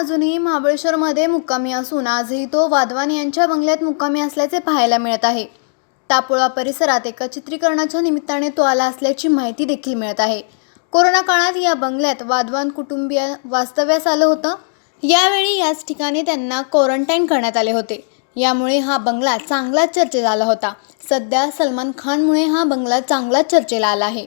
अजूनही महाबळेश्वरमध्ये मुक्कामी असून आजही तो वाधवान यांच्या बंगल्यात मुक्कामी असल्याचे पाहायला मिळत आहे. तापोळा परिसरात एका चित्रीकरणाच्या निमित्ताने तो आला असल्याची माहिती देखील मिळत आहे. कोरोना काळात या बंगल्यात वाधवान कुटुंबीय वास्तव्यास आलं होतं. यावेळी याच ठिकाणी त्यांना क्वारंटाईन करण्यात आले होते. यामुळे हा बंगला चांगलाच चर्चेत आला होता. सध्या सलमान खानमुळे हा बंगला चांगलाच चर्चेला आला आहे.